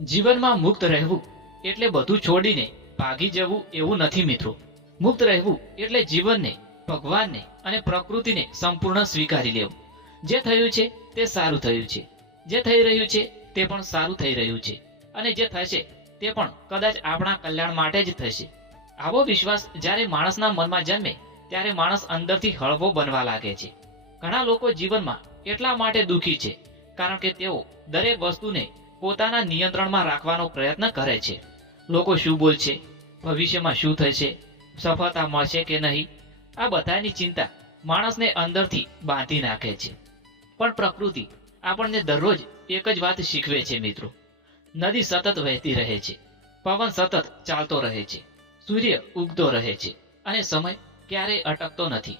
જીવનમાં મુક્ત રહેવું એટલે બધું છોડીને ભાગી જવું એવું નથી મિત્રો. મુક્ત રહેવું એટલે જીવનને, ભગવાનને અને પ્રકૃતિને સંપૂર્ણ સ્વીકારી લેવું. જે થયું છે તે સારું થયું છે, જે થઈ રહ્યું છે તે પણ સારું થઈ રહ્યું છે, અને જે થશે તે પણ કદાચ આપણા કલ્યાણ માટે જ થશે. આવો વિશ્વાસ જ્યારે માણસના મનમાં જન્મે ત્યારે માણસ અંદરથી હળવો બનવા લાગે છે. ઘણા લોકો જીવનમાં એટલા માટે દુઃખી છે કારણ કે તેઓ દરેક વસ્તુને પોતાના નિયંત્રણમાં રાખવાનો પ્રયત્ન કરે છે. લોકો શું બોલશે, ભવિષ્યમાં શું થશે, સફળતા મળશે કે નહીં, આ બધાની ચિંતા માણસને અંદરથી બાંધી નાખે છે. પણ પ્રકૃતિ આપણને દરરોજ એક જ વાત શીખવે છે મિત્રો. નદી સતત વહેતી રહે છે, પવન સતત ચાલતો રહે છે, સૂર્ય ઉગતો રહે છે, અને સમય ક્યારેય અટકતો નથી.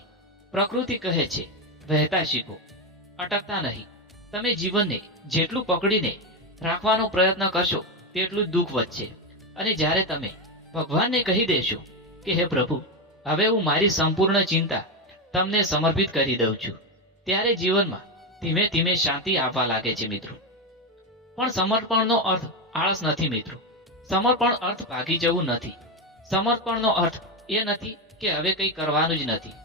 પ્રકૃતિ કહે છે, વહેતા શીખો, અટકતા નહીં. તમે જીવનને જેટલું પકડીને રાખવાનો પ્રયત્ન કરશો તેટલું જ દુઃખ વધશે. અને જ્યારે તમે ભગવાનને કહી દેશો કે હે પ્રભુ, હવે હું મારી સંપૂર્ણ ચિંતા તમને સમર્પિત કરી દઉં છું, ત્યારે જીવનમાં ધીમે ધીમે શાંતિ આવવા લાગે છે મિત્રો. પણ સમર્પણનો અર્થ આળસ નથી મિત્રો. સમર્પણ અર્થ ભાગી જવું નથી. સમર્પણનો અર્થ એ નથી કે હવે કંઈ કરવાનું જ નથી.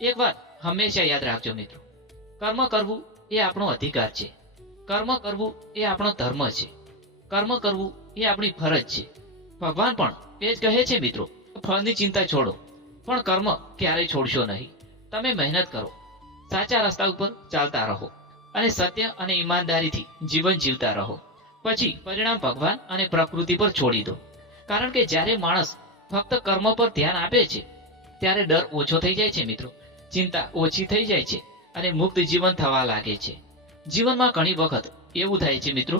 એક વાત હંમેશા યાદ રાખજો મિત્રો, કર્મ કરવું એ આપણો અધિકાર છે. કર્મ કરવું એ આપણો ધર્મ છે. કર્મ કરવું એ આપણી ફરજ છે. ભગવાન પણ એ જ કહે છે મિત્રો, ફળની ચિંતા છોડો, પણ કર્મ ક્યારેય છોડશો નહીં. તમે મહેનત કરો, સાચા રસ્તા ઉપર ચાલતા રહો, અને સત્ય અને ઈમાનદારીથી જીવન જીવતા રહો. પછી પરિણામ ભગવાન અને પ્રકૃતિ પર છોડી દો. કારણ કે જ્યારે માણસ ફક્ત કર્મ પર ધ્યાન આપે છે ત્યારે ડર ઓછો થઈ જાય છે મિત્રો, ચિંતા ઓછી થઈ જાય છે, અને મુક્ત જીવન થવા લાગે છે. જીવનમાં ઘણી વખત એવું થાય છે મિત્રો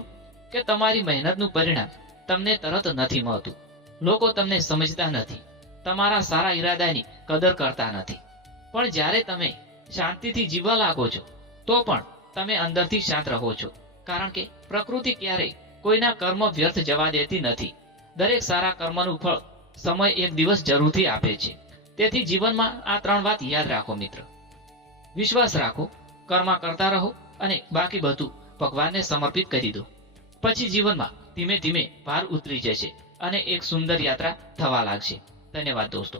કે તમારી મહેનતનું પરિણામ તમને તરત નથી મળતું. લોકો તમને સમજતા નથી, તમારા સારા ઈરાદાની કદર કરતા નથી. પણ જ્યારે તમે શાંતિથી જીવવા લાગો છો તો પણ તમે અંદરથી શાંત રહો છો. કારણ કે પ્રકૃતિ ક્યારેય કોઈના કર્મ વ્યર્થ જવા દેતી નથી. દરેક સારા કર્મનું ફળ સમય એક દિવસ જરૂરથી આપે છે. તેથી જીવનમાં આ 3 વાત યાદ રાખો મિત્ર. વિશ્વાસ રાખો, કર્મ કરતા રહો, અને બાકી બધું ભગવાનને સમર્પિત કરી દો. પછી જીવનમાં ધીમે ધીમે ભાર ઉતરી જશે અને એક સુંદર યાત્રા થવા લાગશે. ધન્યવાદ દોસ્તો.